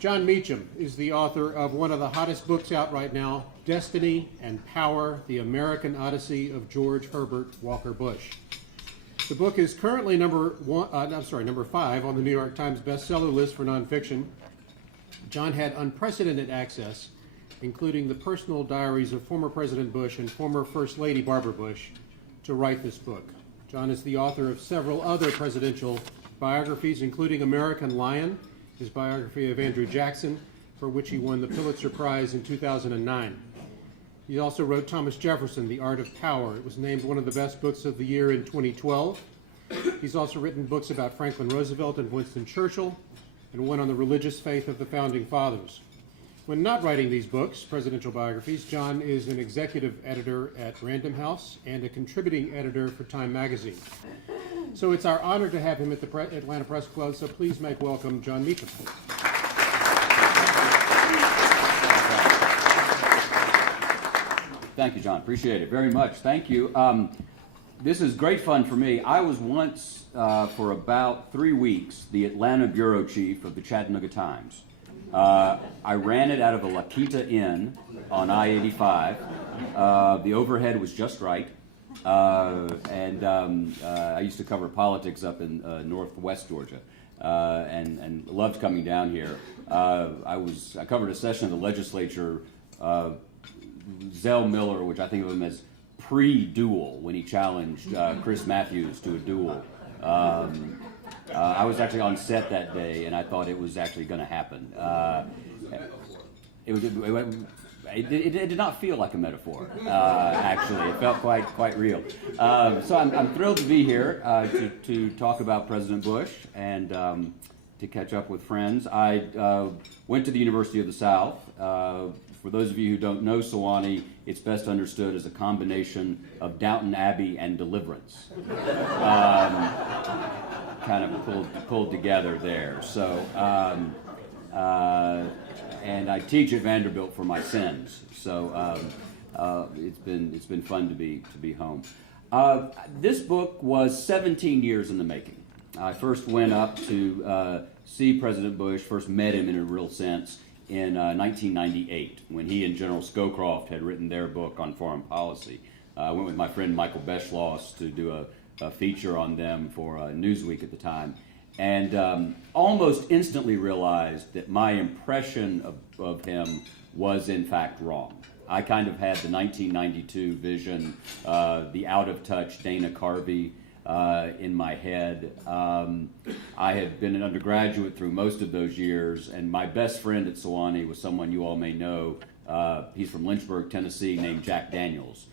Jon Meacham is the author of one of the hottest books out right now, Destiny and Power, The American Odyssey of George Herbert Walker Bush. The book is currently number 5 on the New York Times bestseller list for nonfiction. Jon had unprecedented access, including the personal diaries of former President Bush and former First Lady Barbara Bush, to write this book. Jon is the author of several other presidential biographies, including American Lion, his biography of Andrew Jackson, for which he won the Pulitzer Prize in 2009. He also wrote Thomas Jefferson, The Art of Power. It was named one of the best books of the year in 2012. He's also written books about Franklin Roosevelt and Winston Churchill, and one on the religious faith of the Founding Fathers. When not writing these books, presidential biographies, Jon is an executive editor at Random House and a contributing editor for Time magazine. So it's our honor to have him at the Atlanta Press Club, so please make welcome Jon Meacham. Thank you, John. Appreciate it very much. Thank you. This is great fun for me. I was once, for about 3 weeks, the Atlanta bureau chief of the Chattanooga Times. I ran it out of a La Quinta Inn on I-85. The overhead was just right. I used to cover politics up in northwest Georgia, and loved coming down here. I covered a session of the legislature, Zell Miller, which I think of him as pre-duel, when he challenged Chris Matthews to a duel. I was actually on set that day, and I thought it was actually going to happen. It did not feel like a metaphor, actually. It felt quite real. So I'm thrilled to be here to talk about President Bush and to catch up with friends. I went to the University of the South. For those of you who don't know Sewanee, it's best understood as a combination of Downton Abbey and Deliverance. Kind of pulled together there. So. And I teach at Vanderbilt for my sins, so it's been fun to be home. This book was 17 years in the making. I first went up to see President Bush, first met him in a real sense in 1998 when he and General Scowcroft had written their book on foreign policy. I went with my friend Michael Beschloss to do a feature on them for Newsweek at the time. And almost instantly realized that my impression of him was in fact wrong. I kind of had the 1992 vision, the out-of-touch Dana Carvey in my head. I had been an undergraduate through most of those years, and my best friend at Sewanee was someone you all may know. He's from Lynchburg, Tennessee, named Jack Daniels.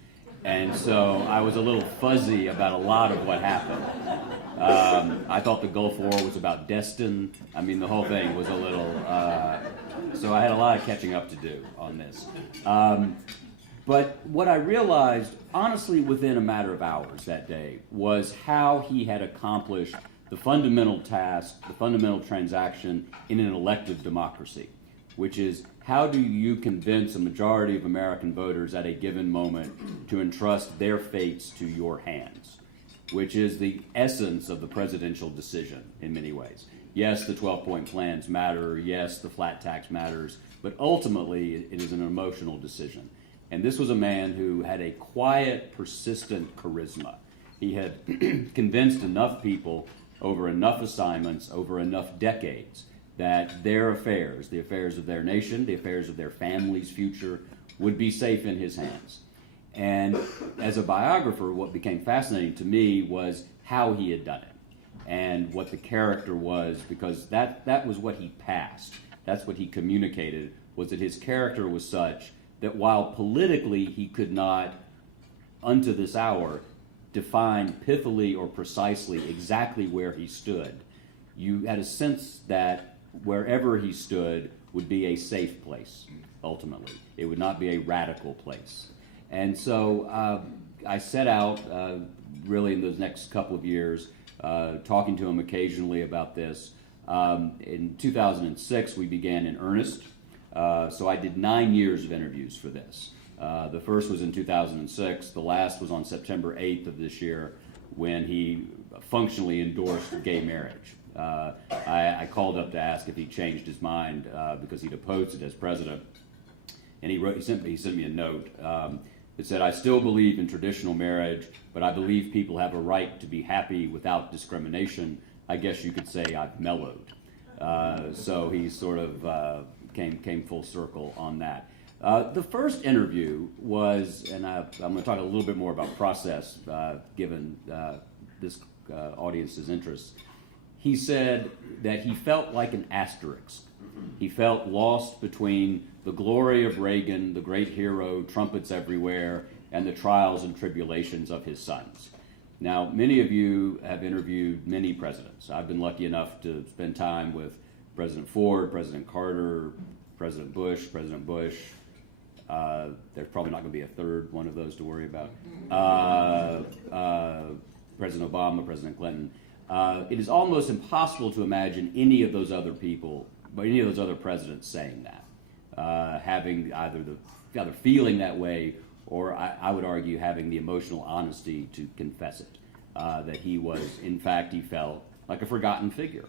And so I was a little fuzzy about a lot of what happened. I thought the Gulf War was about Destin. I mean, the whole thing was a little... so I had a lot of catching up to do on this. But what I realized, honestly, within a matter of hours that day, was how he had accomplished the fundamental task, the fundamental transaction in an elective democracy, which is how do you convince a majority of American voters at a given moment to entrust their fates to your hands, which is the essence of the presidential decision in many ways. Yes, the 12-point plans matter. Yes, the flat tax matters. But ultimately, it is an emotional decision. And this was a man who had a quiet, persistent charisma. He had convinced enough people over enough assignments, over enough decades, that their affairs, the affairs of their nation, the affairs of their family's future, would be safe in his hands. And as a biographer, what became fascinating to me was how he had done it and what the character was, because that was what he passed. That's what he communicated, was that his character was such that while politically he could not, unto this hour, define pithily or precisely exactly where he stood, you had a sense that wherever he stood would be a safe place, ultimately. It would not be a radical place. And so I set out, really in those next couple of years, talking to him occasionally about this. In 2006, we began in earnest. So I did 9 years of interviews for this. The first was in 2006. The last was on September 8th of this year when he functionally endorsed gay marriage. I called up to ask if he changed his mind because he'd opposed it as president, and he sent me a note that said, "I still believe in traditional marriage, but I believe people have a right to be happy without discrimination. I guess you could say I've mellowed." So he sort of came full circle on that. The first interview was, and I'm going to talk a little bit more about process given this audience's interests. He said that he felt like an asterisk. He felt lost between the glory of Reagan, the great hero, trumpets everywhere, and the trials and tribulations of his sons. Now, many of you have interviewed many presidents. I've been lucky enough to spend time with President Ford, President Carter, President Bush. There's probably not going to be a third one of those to worry about. President Obama, President Clinton. It is almost impossible to imagine any of those other people, any of those other presidents saying that, having either feeling that way, or I would argue having the emotional honesty to confess it, that he was, in fact, he felt like a forgotten figure.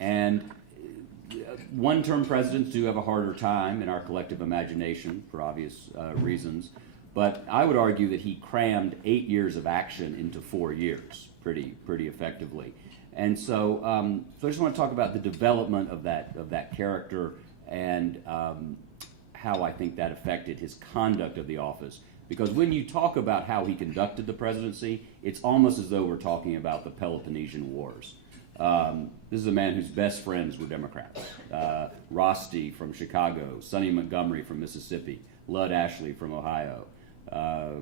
And one-term presidents do have a harder time in our collective imagination for obvious reasons, but I would argue that he crammed 8 years of action into 4 years pretty effectively. And so, so I just want to talk about the development of that character and how I think that affected his conduct of the office. Because when you talk about how he conducted the presidency, it's almost as though we're talking about the Peloponnesian Wars. This is a man whose best friends were Democrats. Rosti from Chicago, Sonny Montgomery from Mississippi, Lud Ashley from Ohio.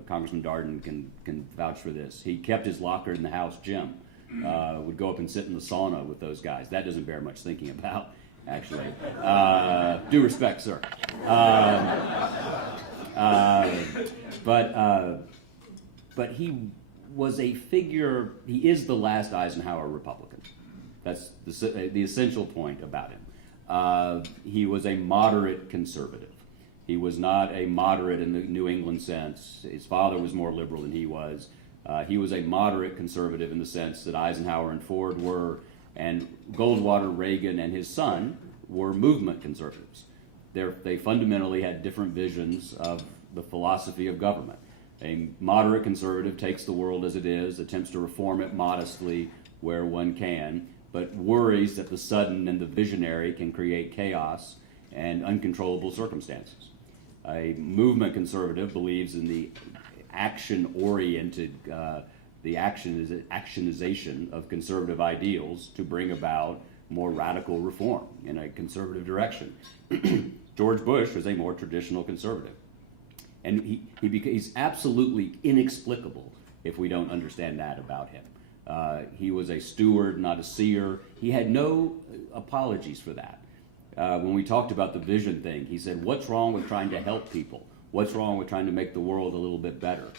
Congressman Darden can vouch for this. He kept his locker in the house gym. Would go up and sit in the sauna with those guys. That doesn't bear much thinking about, actually. Due respect, sir. But he was a figure. He is the last Eisenhower Republican. That's the essential point about him. He was a moderate conservative. He was not a moderate in the New England sense. His father was more liberal than he was. He was a moderate conservative in the sense that Eisenhower and Ford were, and Goldwater, Reagan, and his son were movement conservatives. They fundamentally had different visions of the philosophy of government. A moderate conservative takes the world as it is, attempts to reform it modestly where one can, but worries that the sudden and the visionary can create chaos and uncontrollable circumstances. A movement conservative believes in the action-oriented, the actionization of conservative ideals to bring about more radical reform in a conservative direction. George Bush was a more traditional conservative. And he's absolutely inexplicable if we don't understand that about him. He was a steward, not a seer. He had no apologies for that. When we talked about the vision thing, he said, "What's wrong with trying to help people? What's wrong with trying to make the world a little bit better?"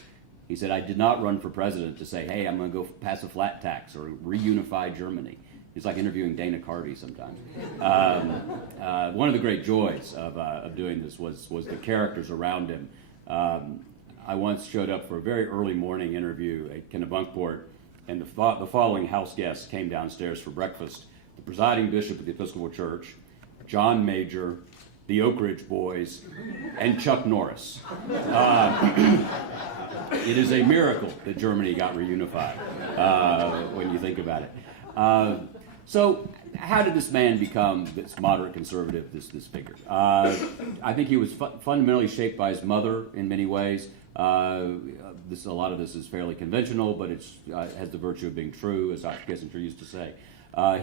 He said, "I did not run for president to say, hey, I'm going to go pass a flat tax or reunify Germany." He's like interviewing Dana Carvey sometimes. One of the great joys of doing this was the characters around him. I once showed up for a very early morning interview at Kennebunkport, and the following house guests came downstairs for breakfast: the presiding bishop of the Episcopal Church, John Major, the Oak Ridge Boys, and Chuck Norris. It is a miracle that Germany got reunified when you think about it. So how did this man become this moderate conservative, this figure? I think he was fundamentally shaped by his mother in many ways. A lot of this is fairly conventional, but it has the virtue of being true, as Dr. Kissinger used to say.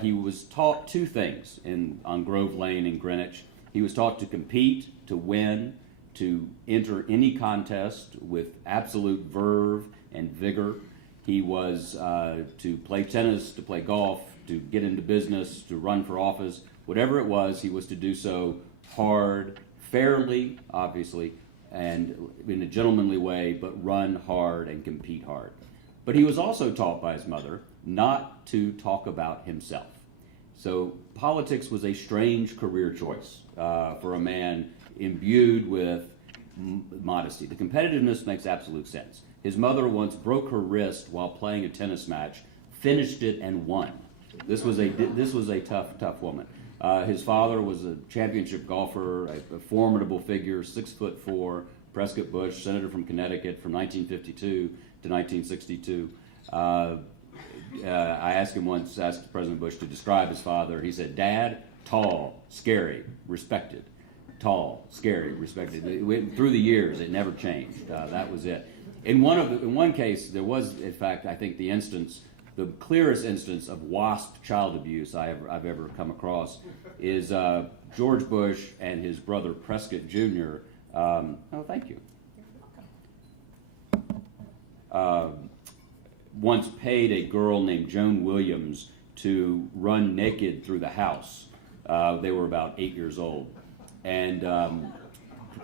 He was taught two things on Grove Lane in Greenwich. He was taught to compete, to win, to enter any contest with absolute verve and vigor. He was to play tennis, to play golf, to get into business, to run for office. Whatever it was, he was to do so hard, fairly, obviously, and in a gentlemanly way, but run hard and compete hard. But he was also taught by his mother not to talk about himself. So politics was a strange career choice for a man imbued with modesty. The competitiveness makes absolute sense. His mother once broke her wrist while playing a tennis match, finished it, and won. This was a tough woman. His father was a championship golfer, a formidable figure, 6'4", Prescott Bush, senator from Connecticut from 1952 to 1962. I asked President Bush to describe his father. He said, "Dad, tall, scary, respected. Tall, scary, respected." Through the years, it never changed. That was it. In one case, there was, in fact, I think the clearest instance of WASP child abuse I've ever come across is George Bush and his brother Prescott Jr. Thank you. Once paid a girl named Joan Williams to run naked through the house. They were about 8 years old. And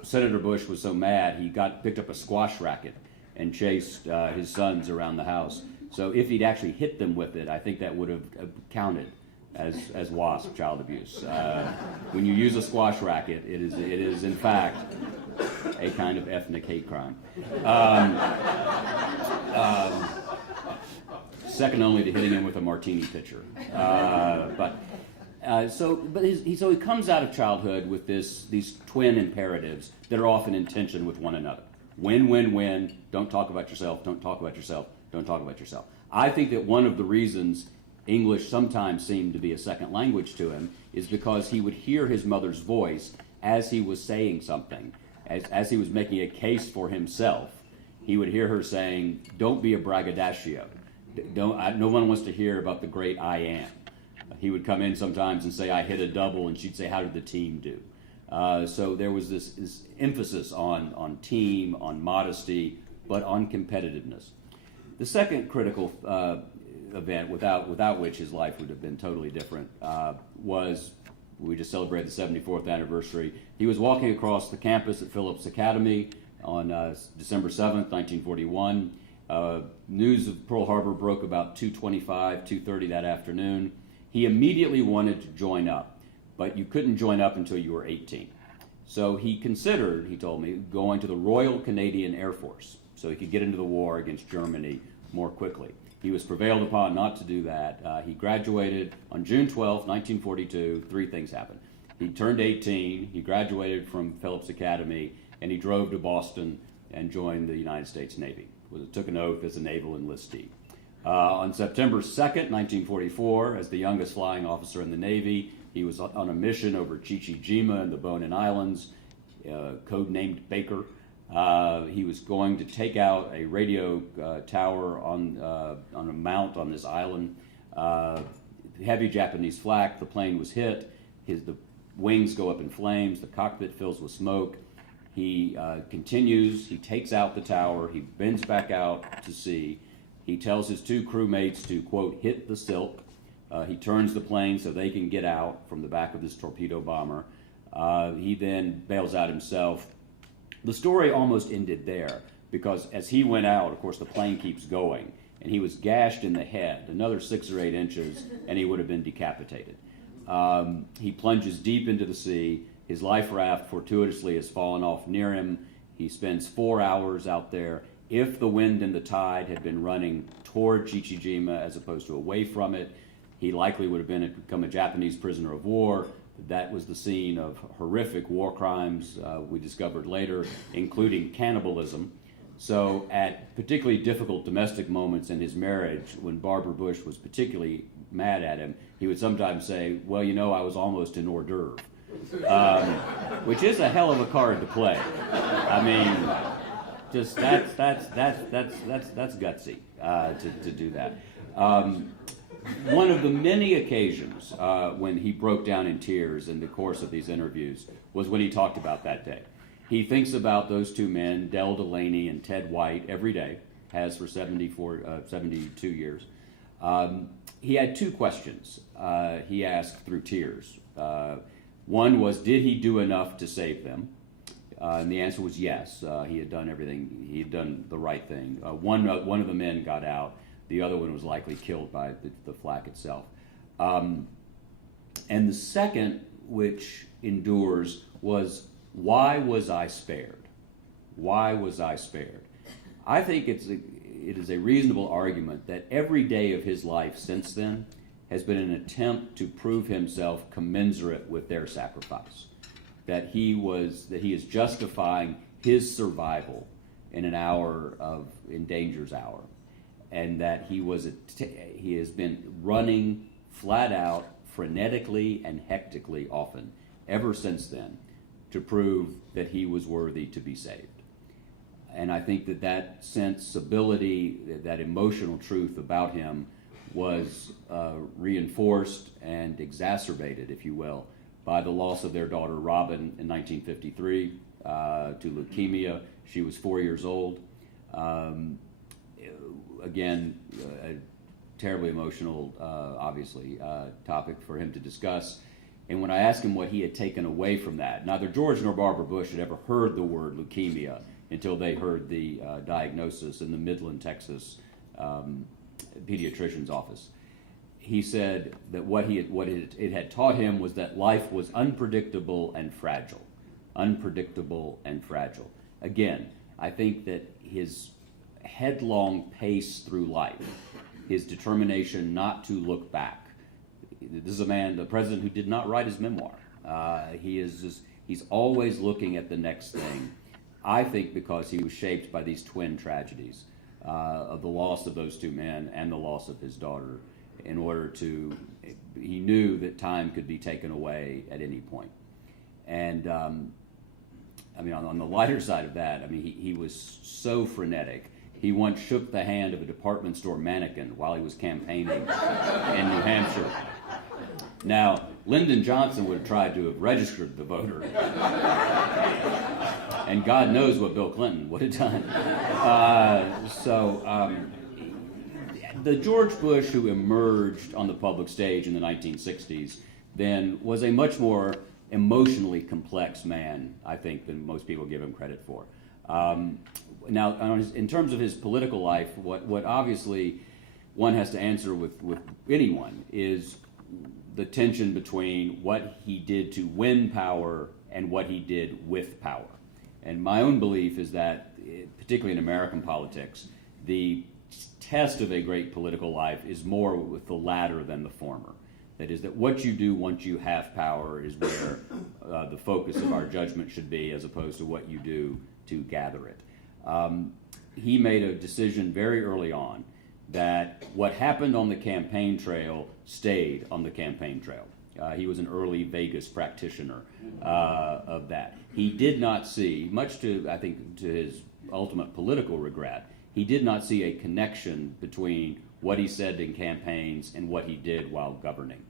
Senator Bush was so mad, he picked up a squash racket and chased his sons around the house. So if he'd actually hit them with it, I think that would have counted as WASP child abuse. When you use a squash racket, it is in fact a kind of ethnic hate crime. Second only to hitting him with a martini pitcher. So he comes out of childhood with these twin imperatives that are often in tension with one another. Win, win, win. Don't talk about yourself. Don't talk about yourself. Don't talk about yourself. I think that one of the reasons English sometimes seemed to be a second language to him is because he would hear his mother's voice as he was saying something, as he was making a case for himself. He would hear her saying, "Don't be a braggadocio. No one wants to hear about the great I am." He would come in sometimes and say, "I hit a double," and she'd say, "How did the team do?" So there was this emphasis on team, on modesty, but on competitiveness. The second critical event, without which his life would have been totally different, was we just celebrated the 74th anniversary. He was walking across the campus at Phillips Academy on December 7th, 1941. News of Pearl Harbor broke about 2:30 that afternoon. He immediately wanted to join up, but you couldn't join up until you were 18. So he considered, he told me, going to the Royal Canadian Air Force so he could get into the war against Germany more quickly. He was prevailed upon not to do that. He graduated on June 12, 1942. Three things happened. He turned 18, he graduated from Phillips Academy, and he drove to Boston and joined the United States Navy. Took an oath as a naval enlistee. On September 2nd, 1944, as the youngest flying officer in the Navy, he was on a mission over Chichijima and the Bonin Islands, codenamed Baker. He was going to take out a radio tower on a mount on this island. Heavy Japanese flak, the plane was hit. The wings go up in flames, the cockpit fills with smoke. He continues, he takes out the tower, he bends back out to sea. He tells his two crewmates to, quote, hit the silk. He turns the plane so they can get out from the back of this torpedo bomber. He then bails out himself. The story almost ended there because as he went out, of course, the plane keeps going, and he was gashed in the head, another 6 or 8 inches, and he would have been decapitated. He plunges deep into the sea. His life raft fortuitously has fallen off near him. He spends 4 hours out there. If the wind and the tide had been running toward Chichijima as opposed to away from it, he likely would have become a Japanese prisoner of war. That was the scene of horrific war crimes we discovered later, including cannibalism. So at particularly difficult domestic moments in his marriage, when Barbara Bush was particularly mad at him, he would sometimes say, "Well, you know, I was almost an hors d'oeuvre," which is a hell of a card to play. I mean, just that's gutsy to do that. One of the many occasions when he broke down in tears in the course of these interviews was when he talked about that day. He thinks about those two men, Del Delaney and Ted White, every day, has for 72 years. He had 2 questions he asked through tears. One was, did he do enough to save them? And the answer was yes. He had done everything. He had done the right thing. One of the men got out. The other one was likely killed by the flak itself. And the second, which endures, was, why was I spared? Why was I spared? I think it is a reasonable argument that every day of his life since then has been an attempt to prove himself commensurate with their sacrifice. That he is justifying his survival in danger's hour, and that he has been running flat out, frenetically and hectically often, ever since then, to prove that he was worthy to be saved. And I think that sensibility, that emotional truth about him was reinforced and exacerbated, if you will, by the loss of their daughter Robin in 1953 to leukemia. She was 4 years old. Again, a terribly emotional, obviously, topic for him to discuss. And when I asked him what he had taken away from that, neither George nor Barbara Bush had ever heard the word leukemia until they heard the diagnosis in the Midland, Texas pediatrician's office. He said that what it had taught him was that life was unpredictable and fragile. Unpredictable and fragile. Again, I think that his headlong pace through life, his determination not to look back. This is a man, the president, who did not write his memoir. He's always looking at the next thing. I think because he was shaped by these twin tragedies of the loss of those two men and the loss of his daughter. He knew that time could be taken away at any point. And on the lighter side of that, he was so frenetic. He once shook the hand of a department store mannequin while he was campaigning in New Hampshire. Now, Lyndon Johnson would have tried to have registered the voter. And God knows what Bill Clinton would have done. The George Bush who emerged on the public stage in the 1960s then was a much more emotionally complex man, I think, than most people give him credit for. Now, in terms of his political life, what obviously one has to answer with anyone is the tension between what he did to win power and what he did with power. And my own belief is that, particularly in American politics, the test of a great political life is more with the latter than the former. That is, that what you do once you have power is where the focus of our judgment should be, as opposed to what you do to gather it. He made a decision very early on that what happened on the campaign trail stayed on the campaign trail. He was an early Vegas practitioner of that. He did not see, much to, I think, to his ultimate political regret, he did not see a connection between what he said in campaigns and what he did while governing.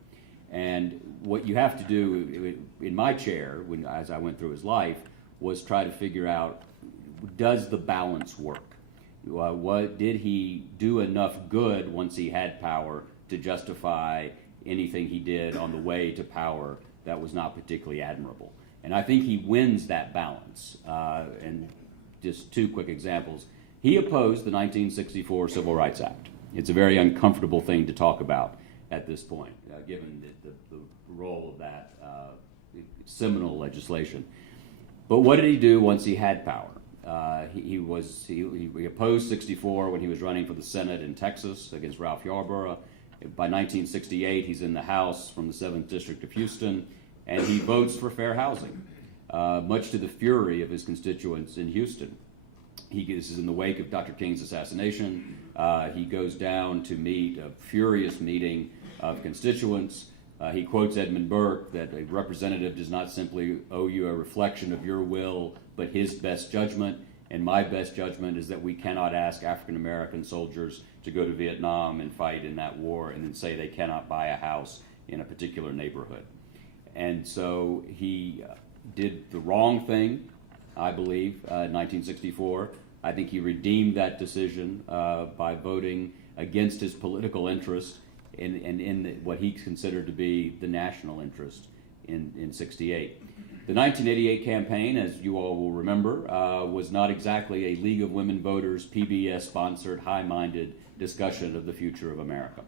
And what you have to do in my chair, as I went through his life, was try to figure out, does the balance work? Did he do enough good once he had power to justify anything he did on the way to power that was not particularly admirable? And I think he wins that balance. And just two quick examples. He opposed the 1964 Civil Rights Act. It's a very uncomfortable thing to talk about at this point, given the role of that seminal legislation. But what did he do once he had power? He opposed 64 when he was running for the Senate in Texas against Ralph Yarborough. By 1968, he's in the House from the 7th District of Houston, and he votes for fair housing, much to the fury of his constituents in Houston. This is in the wake of Dr. King's assassination. He goes down to meet a furious meeting of constituents. He quotes Edmund Burke that a representative does not simply owe you a reflection of your will, but his best judgment. And my best judgment is that we cannot ask African American soldiers to go to Vietnam and fight in that war and then say they cannot buy a house in a particular neighborhood. And so he did the wrong thing, I believe, in 1964. I think he redeemed that decision by voting against his political interest in what he considered to be the national interest in 68. The 1988 campaign, as you all will remember, was not exactly a League of Women Voters, PBS-sponsored, high-minded discussion of the future of America.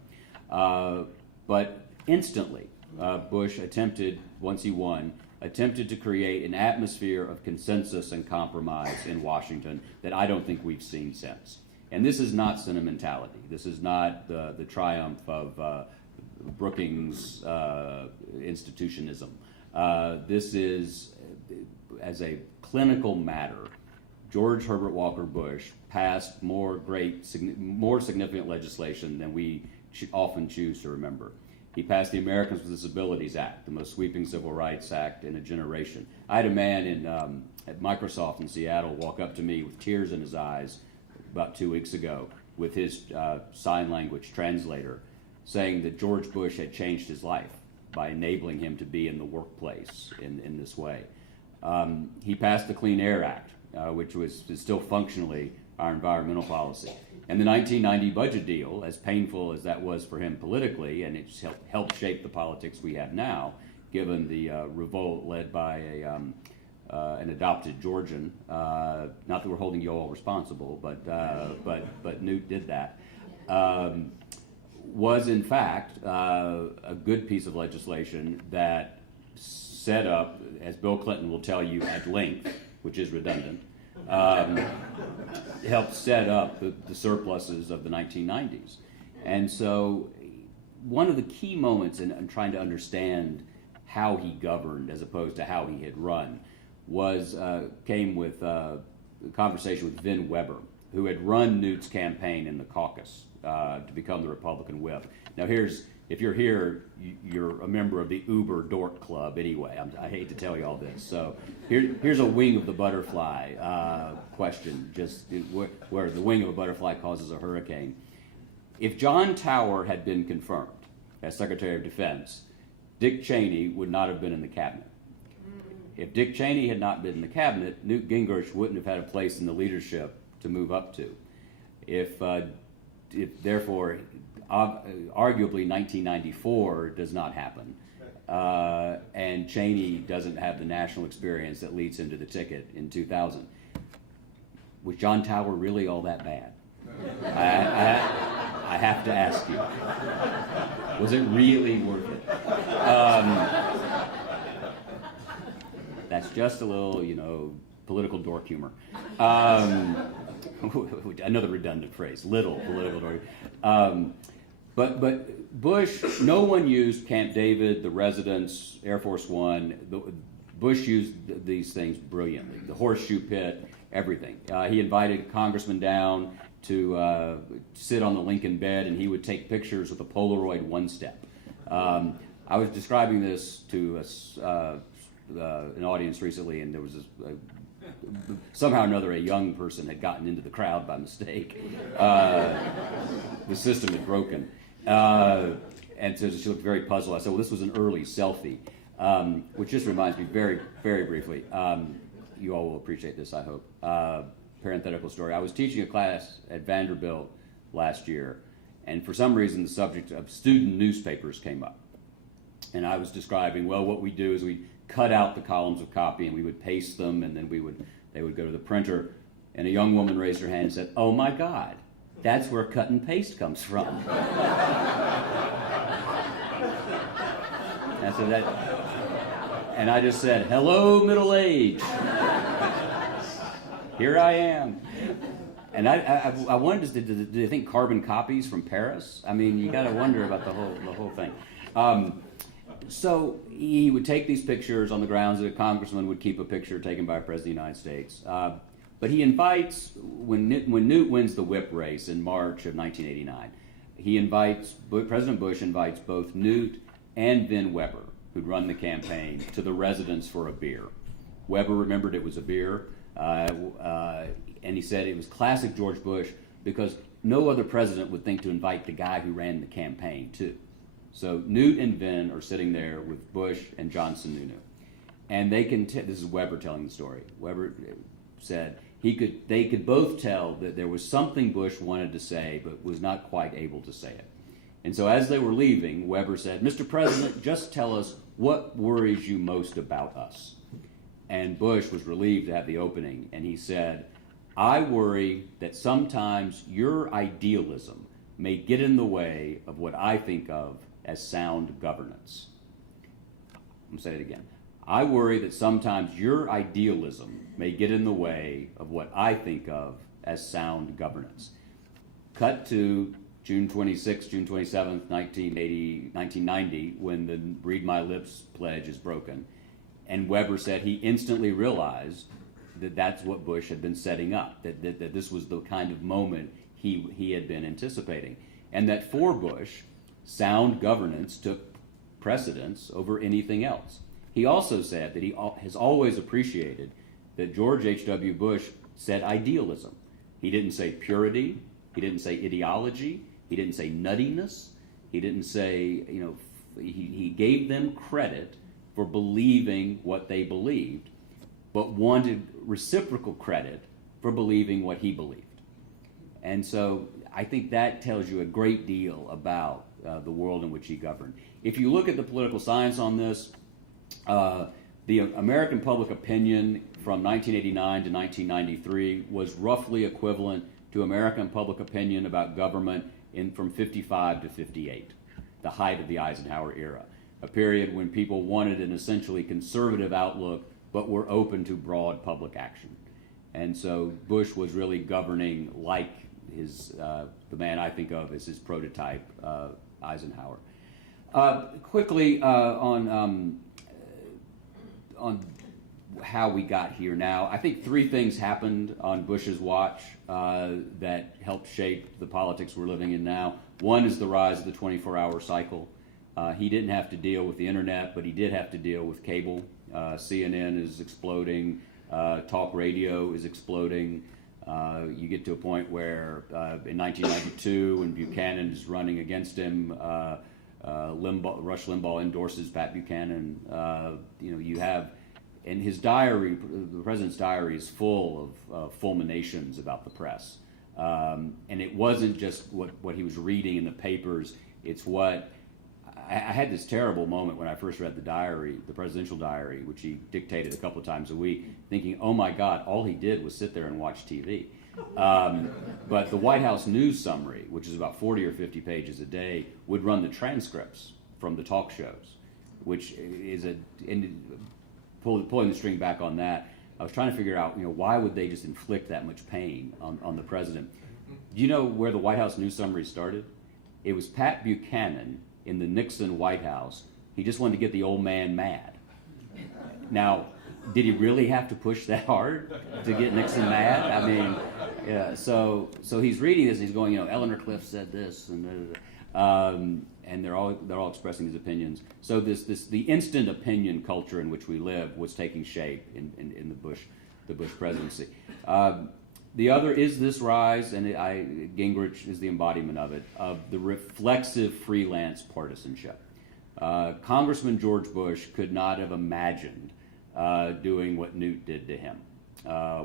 But instantly, Bush attempted, once he won, attempted to create an atmosphere of consensus and compromise in Washington that I don't think we've seen since. And this is not sentimentality. This is not the triumph of Brookings institutionism. This is, as a clinical matter, George Herbert Walker Bush passed more significant legislation than we often choose to remember. He passed the Americans with Disabilities Act, the most sweeping civil rights act in a generation. I had a man at Microsoft in Seattle walk up to me with tears in his eyes about 2 weeks ago with his sign language translator, saying that George Bush had changed his life by enabling him to be in the workplace in this way. He passed the Clean Air Act, which is still functionally our environmental policy. And the 1990 budget deal, as painful as that was for him politically, and it's helped shape the politics we have now, given the revolt led by an adopted Georgian. Not that we're holding you all responsible, but Newt did that. Was in fact a good piece of legislation that set up, as Bill Clinton will tell you at length, which is redundant, helped set up the surpluses of the 1990s. And so one of the key moments in trying to understand how he governed as opposed to how he had run came with a conversation with Vin Weber, who had run Newt's campaign in the caucus to become the Republican whip. Now if you're here, you're a member of the Uber Dork Club anyway. I hate to tell you all this. So here's a wing of the butterfly question, just where the wing of a butterfly causes a hurricane. If John Tower had been confirmed as Secretary of Defense, Dick Cheney would not have been in the cabinet. If Dick Cheney had not been in the cabinet, Newt Gingrich wouldn't have had a place in the leadership to move up to. If therefore, arguably 1994 does not happen, and Cheney doesn't have the national experience that leads him to the ticket in 2000. Was John Tower really all that bad? I have to ask you. Was it really worth it? That's just a little, political dork humor. Another redundant phrase, little political dork. But Bush, no one used Camp David, the Residence, Air Force One. Bush used these things brilliantly. The Horseshoe Pit, everything. He invited congressmen down to sit on the Lincoln bed, and he would take pictures with a Polaroid one-step. I was describing this to an audience recently, and there was somehow or another a young person had gotten into the crowd by mistake. The system had broken. And so she looked very puzzled. I said, well, this was an early selfie, which just reminds me very, very briefly. You all will appreciate this, I hope. Parenthetical story. I was teaching a class at Vanderbilt last year, and for some reason the subject of student newspapers came up. And I was describing, well, what we do is we cut out the columns of copy and we would paste them, and then they would go to the printer. And a young woman raised her hand and said, "Oh my God, that's where cut and paste comes from." And I just said, "Hello, middle age. Here I am." And I wondered, did they think carbon copies from Paris? I mean, you got to wonder about the whole thing. So he would take these pictures on the grounds that a congressman would keep a picture taken by a president of the United States. But he invites, when Newt wins the whip race in March of 1989, President Bush invites both Newt and Vin Weber, who'd run the campaign, to the residence for a beer. Weber remembered it was a beer, and he said it was classic George Bush because no other president would think to invite the guy who ran the campaign, too. So Newt and Vin are sitting there with Bush and John Sununu. And they can this is Weber telling the story. Weber said they could both tell that there was something Bush wanted to say but was not quite able to say it. And so as they were leaving, Weber said, "Mr. President, just tell us what worries you most about us." And Bush was relieved to have the opening, and he said, "I worry that sometimes your idealism may get in the way of what I think of as sound governance." I'm going to say it again. "I worry that sometimes your idealism may get in the way of what I think of as sound governance." Cut to June 26, June 27th, 1990, when the Read My Lips pledge is broken. And Weber said he instantly realized that that's what Bush had been setting up, that this was the kind of moment he had been anticipating. And that for Bush, sound governance took precedence over anything else. He also said that he has always appreciated that George H.W. Bush said idealism. He didn't say purity. He didn't say ideology. He didn't say nuttiness. He didn't say, he gave them credit for believing what they believed, but wanted reciprocal credit for believing what he believed. And so I think that tells you a great deal about the world in which he governed. If you look at the political science on this, the American public opinion from 1989 to 1993 was roughly equivalent to American public opinion about government from 55 to 58, the height of the Eisenhower era, a period when people wanted an essentially conservative outlook but were open to broad public action. And so Bush was really governing like the man I think of as his prototype, Eisenhower. Quickly on how we got here now, I think three things happened on Bush's watch that helped shape the politics we're living in now. One is the rise of the 24-hour cycle. He didn't have to deal with the internet, but he did have to deal with cable. CNN is exploding. Talk radio is exploding. You get to a point where in 1992, when Buchanan is running against him, Rush Limbaugh endorses Pat Buchanan. You have, and his diary, the president's diary, is full of fulminations about the press. And it wasn't just what he was reading in the papers. It's what I had this terrible moment when I first read the diary, the presidential diary, which he dictated a couple of times a week, thinking, oh my God, all he did was sit there and watch TV. But the White House news summary, which is about 40 or 50 pages a day, would run the transcripts from the talk shows, which is pulling the string back on that. I was trying to figure out, why would they just inflict that much pain on the president? Do you know where the White House news summary started? It was Pat Buchanan in the Nixon White House. He just wanted to get the old man mad. Now, did he really have to push that hard to get Nixon mad? I mean, yeah. So he's reading this and he's going, Eleanor Cliff said this, and they're all expressing his opinions. So the instant opinion culture in which we live was taking shape in the Bush presidency. The other is this rise, and Gingrich is the embodiment of it, of the reflexive freelance partisanship. Congressman George Bush could not have imagined doing what Newt did to him,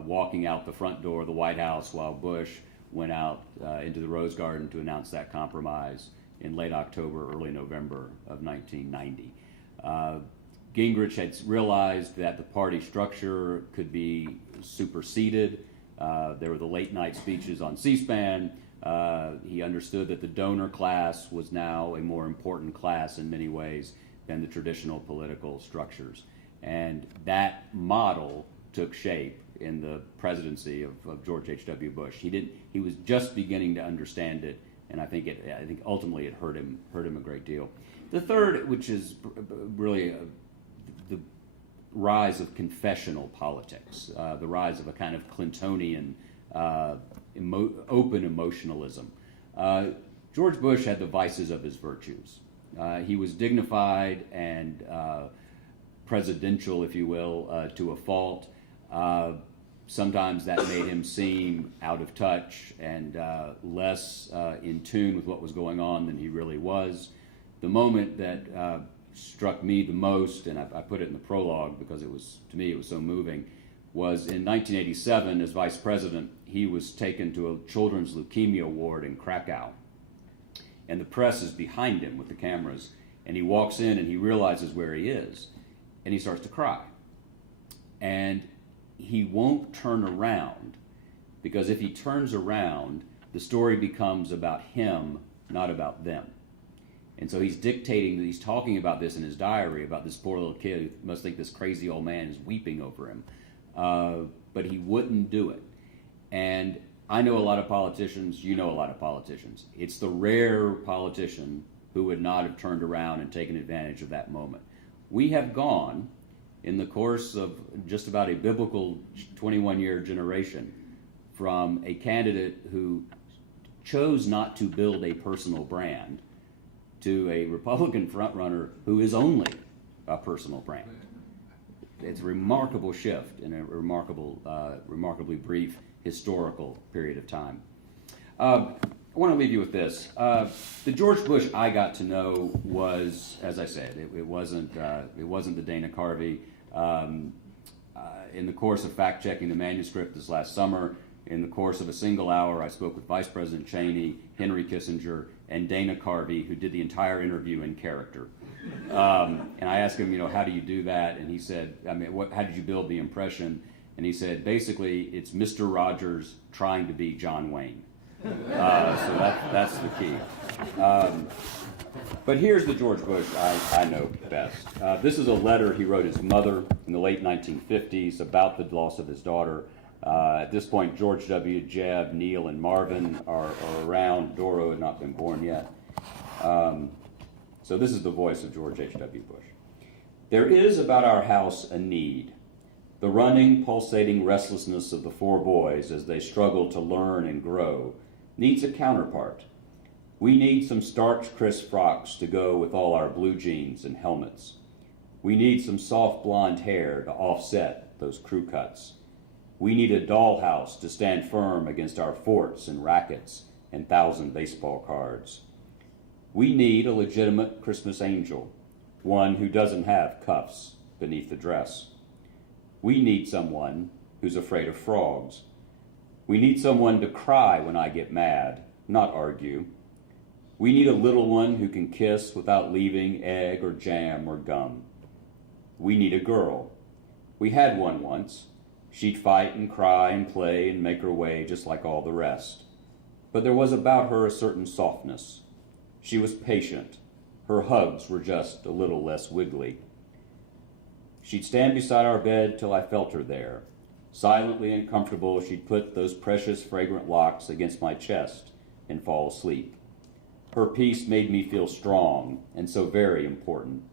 walking out the front door of the White House while Bush went out into the Rose Garden to announce that compromise in late October, early November of 1990. Gingrich had realized that the party structure could be superseded. There were the late night speeches on C-SPAN. He understood that the donor class was now a more important class in many ways than the traditional political structures. And that model took shape in the presidency of George H.W. Bush. He was just beginning to understand it, and I think ultimately it hurt him a great deal. The third, which is really the rise of confessional politics, the rise of a kind of Clintonian open emotionalism. George Bush had the vices of his virtues. He was dignified and presidential, if you will, to a fault. Sometimes that made him seem out of touch and less in tune with what was going on than he really was. The moment that struck me the most, and I put it in the prologue because to me it was so moving, was in 1987 as vice president. He was taken to a children's leukemia ward in Krakow, and the press is behind him with the cameras, and he walks in and he realizes where he is, and he starts to cry. And he won't turn around, because if he turns around, the story becomes about him, not about them. And so he's talking about this in his diary, about this poor little kid who must think this crazy old man is weeping over him. But he wouldn't do it. And I know a lot of politicians, you know a lot of politicians. It's the rare politician who would not have turned around and taken advantage of that moment. We have gone, in the course of just about a biblical 21-year generation, from a candidate who chose not to build a personal brand to a Republican frontrunner who is only a personal brand. It's a remarkable shift in a remarkably brief historical period of time. I want to leave you with this. The George Bush I got to know was, as I said, it wasn't the Dana Carvey. In the course of fact-checking the manuscript this last summer, in the course of a single hour, I spoke with Vice President Cheney, Henry Kissinger, and Dana Carvey, who did the entire interview in character. And I asked him, how do you do that? And he said, how did you build the impression? And he said, basically, it's Mr. Rogers trying to be John Wayne. So that's the key. But here's the George Bush I know best. This is a letter he wrote his mother in the late 1950s about the loss of his daughter. At this point, George W., Jeb, Neil, and Marvin are around. Doro had not been born yet. So this is the voice of George H.W. Bush. There is about our house a need. The running, pulsating restlessness of the four boys as they struggle to learn and grow needs a counterpart. We need some starch crisp frocks to go with all our blue jeans and helmets. We need some soft blonde hair to offset those crew cuts. We need a dollhouse to stand firm against our forts and rackets and 1,000 baseball cards. We need a legitimate Christmas angel, one who doesn't have cuffs beneath the dress. We need someone who's afraid of frogs. We need someone to cry when I get mad, not argue. We need a little one who can kiss without leaving egg or jam or gum. We need a girl. We had one once. She'd fight and cry and play and make her way just like all the rest. But there was about her a certain softness. She was patient. Her hugs were just a little less wiggly. She'd stand beside our bed till I felt her there. Silently and comfortable, she'd put those precious fragrant locks against my chest and fall asleep. Her peace made me feel strong and so very important.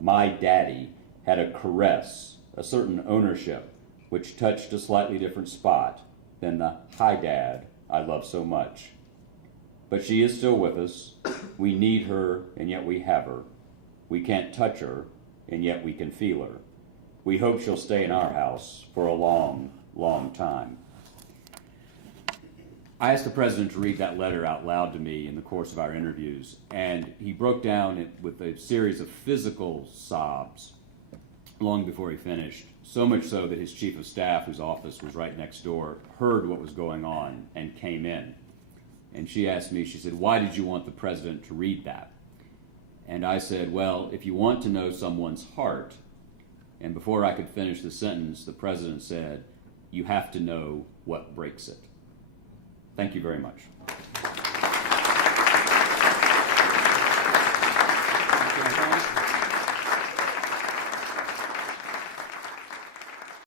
My daddy had a caress, a certain ownership, which touched a slightly different spot than the "Hi, Dad, I love so much." But she is still with us. We need her, and yet we have her. We can't touch her, and yet we can feel her. We hope she'll stay in our house for a long, long time. I asked the president to read that letter out loud to me in the course of our interviews, and he broke down with a series of physical sobs long before he finished, so much so that his chief of staff, whose office was right next door, heard what was going on and came in. And she asked me, she said, "Why did you want the president to read that?" And I said, well, if you want to know someone's heart, and before I could finish the sentence, the president said, you have to know what breaks it. Thank you very much.